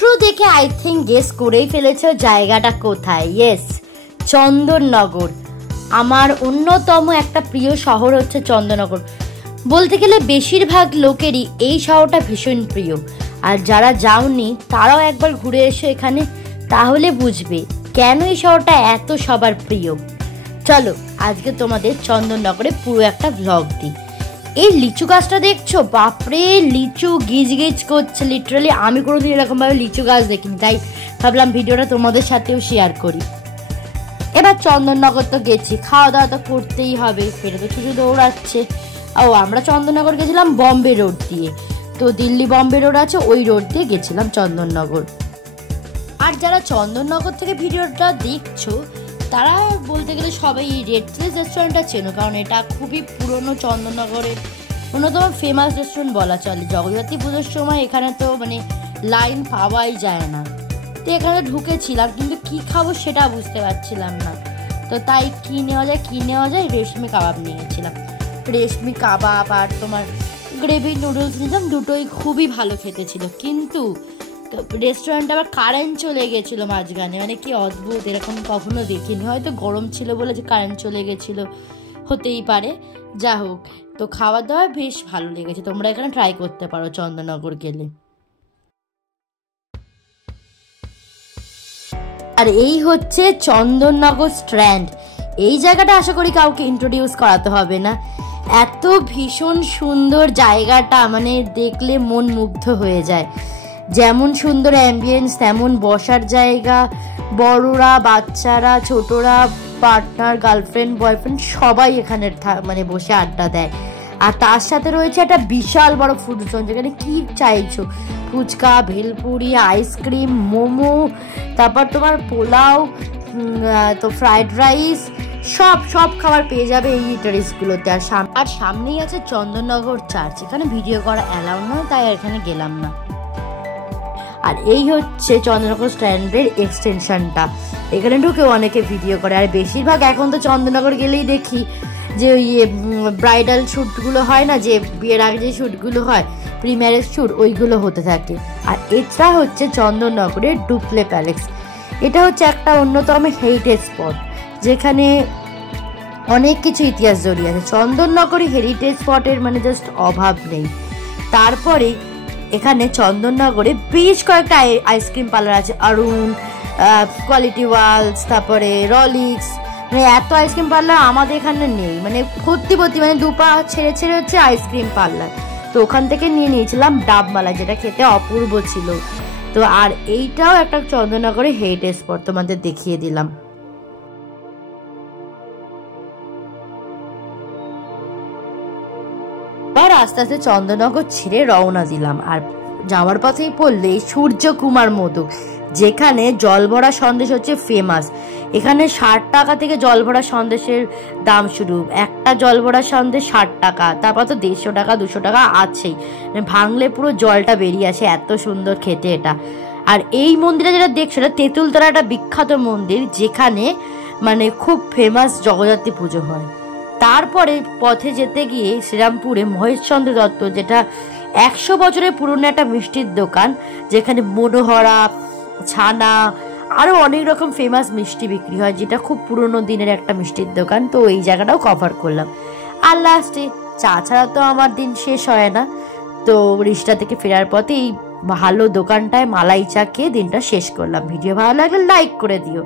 Intro দেখে I think guess করেই ফেলেছো জায়গাটা কোথায়। ইয়েস, চন্দননগর। আমার অন্যতম একটা প্রিয় শহর হচ্ছে চন্দননগর। বলতে গেলে বেশিরভাগ লোকেরই এই শহরটা ভীষণ প্রিয়। আর যারা যাওনি তারাও একবার ঘুরে এসো এখানে, তাহলে বুঝবে কেন এই শহরটা এত সবার প্রিয়। চলো আজকে তোমাদের চন্দননগরে পুরো একটা ভ্লগ দিই। এই লিচু গাছটা দেখছো, বাপরে লিচু গিজ গিজ করছে লিটারালি। আমি কোনোদিন এরকমভাবে লিচু গাছ দেখিনি, তাই ভাবলাম ভিডিওটা তোমাদের সাথেও শেয়ার করি। এবার চন্দননগর তো গেছি, খাওয়া দাওয়া তো করতেই হবে, পেটে তো কিছু দৌড়াচ্ছে। ও আমরা চন্দননগর গেছিলাম বম্বে রোড দিয়ে, তো দিল্লি বম্বে রোড আছে ওই রোড দিয়ে গেছিলাম চন্দননগর। আর যারা চন্দননগর থেকে ভিডিওটা দেখছো তারা বলতে গেলে সবাই এই রেড চিলিজ রেস্টুরেন্টটা চেনো, কারণ এটা খুবই পুরনো চন্দননগরের অন্যতম ফেমাস রেস্টুরেন্ট বলা চলে। জগদ্ধাত্রী পুজোর সময় এখানে তো লাইন পাওয়াই যায় না। তো এখানে ঢুকেছিলাম, কিন্তু কি খাবো সেটা বুঝতে পারছিলাম না, তো তাই কি নেওয়া যায় রেশমি কাবাব নিয়েছিলাম। রেশমি কাবাব আর তোমার গ্রেভি নুডলস নিলাম, দুটোই খুবই ভালো খেতে ছিল। কিন্তু রেস্টুরেন্টে আবার কারেন্ট চলে গেছিলো মাঝখানে, কি অদ্ভুত, এরকম কখনো দেখিনি। হয়তো গরম ছিল বলে যে কারেন্ট চলে গেছিলো, হতেই পারে। যা হোক, তো খাওয়া দাওয়া বেশ ভালো লেগেছে, তোমরা এখানে ট্রাই করতে পারো চন্দননগর গেলে। আর এই হচ্ছে চন্দননগর স্ট্র্যান্ড। এই জায়গাটা আশা করি কাউকে ইন্ট্রোডিউস করাতে হবে না, এত ভীষণ সুন্দর জায়গাটা, দেখলে মন মুগ্ধ হয়ে যায়। যেমন সুন্দর অ্যাম্বিয়েন্স, তেমন বসার জায়গা, বড়রা বাচ্চারা ছোটরা পার্টনার গার্লফ্রেন্ড বয়ফ্রেন্ড সবাই এখানে বসে আড্ডা দেয়। আর তার সাথে রয়েছে একটা বিশাল বড় ফুড জোন, যেখানে কি চাইছো ফুচকা, ভেলপুরি, আইসক্রিম, মোমো, তারপর তোমার পোলাও, তো ফ্রাইড রাইস, সব খাবার পেয়ে যাবে এই ইটারিসগুলোতে। আর সামনেই আছে চন্দননগর চার্চ, এখানে ভিডিও করা অ্যালাউ নয়, তাই এখানে গেলাম না। আর এই হচ্ছে চন্দননগর স্ট্যান্ডের এক্সটেনশনটা, এখানে ঢুকে অনেকে ভিডিও করে। আর বেশিরভাগ এখন তো চন্দননগর গেলেই দেখি যে ওই ব্রাইডাল শ্যুটগুলো হয় না, যে বিয়ের আগে যে শ্যুটগুলো হয়, প্রি ম্যারেজ শ্যুট, ওইগুলো হতে থাকে। আর এটা হচ্ছে চন্দননগরের ডুপ্লে প্যালেস। এটা হচ্ছে একটা অন্যতম হেরিটেজ স্পট, যেখানে অনেক কিছু ইতিহাস জড়িয়ে আছে। চন্দননগরে হেরিটেজ স্পটের জাস্ট অভাব নেই। তারপরে এখানে চন্দননগরে বেশ কয়েকটা আইসক্রিম পার্লার আছে, অরুণ, কোয়ালিটি ওয়ালস, তারপরে রলিক্স, এত আইসক্রিম পার্লার আমাদের এখানে নেই, ভর্তি দুপা ছেড়ে হচ্ছে আইসক্রিম পার্লার। তো ওখান থেকে নিয়ে নিয়েছিলাম ডাবমালা, যেটা খেতে অপূর্ব ছিল। তো আর এইটাও একটা চন্দননগরে হেরিটেজ স্পট, তোমাদের দেখিয়ে দিলাম। আর আস্তে আস্তে চন্দননগর ছেড়ে রওনা দিলাম। আর যাওয়ার পথেই পড়লে সূর্যকুমার মোদক, যেখানে জলভরা সন্দেশ হচ্ছে ফেমাস। এখানে 60 টাকা থেকে জলভরা সন্দেশের দাম শুরু, একটা জলভরা সন্দেশ 60 টাকা, তারপর তো 150 টাকা 200 টাকা আছেই, ভাঙলে পুরো জলটা বেরিয়ে আসে, এত সুন্দর খেতে এটা। আর এই মন্দিরে যেটা দেখছো, এটা তেঁতুলতলা একটা বিখ্যাত মন্দির, যেখানে খুব ফেমাস জগদ্ধাত্রী পুজো হয়। তারপরে পথে যেতে গিয়ে শ্রীরামপুরে মহেশচন্দ্র দত্ত, যেটা 100 বছরের পুরনো একটা মিষ্টির দোকান, যেখানে মনোহরা, ছানা, আরও অনেক রকম ফেমাস মিষ্টি বিক্রি হয়, যেটা খুব পুরনো দিনের একটা মিষ্টির দোকান। তো এই জায়গাটাও কভার করলাম। আর লাস্টে চা ছাড়া তো আমার দিন শেষ হয় না, তো রিষ্টা থেকে ফেরার পথে এই ভালো দোকানটায় মালাই চা খেয়ে দিনটা শেষ করলাম। ভিডিও ভালো লাগলে লাইক করে দিও।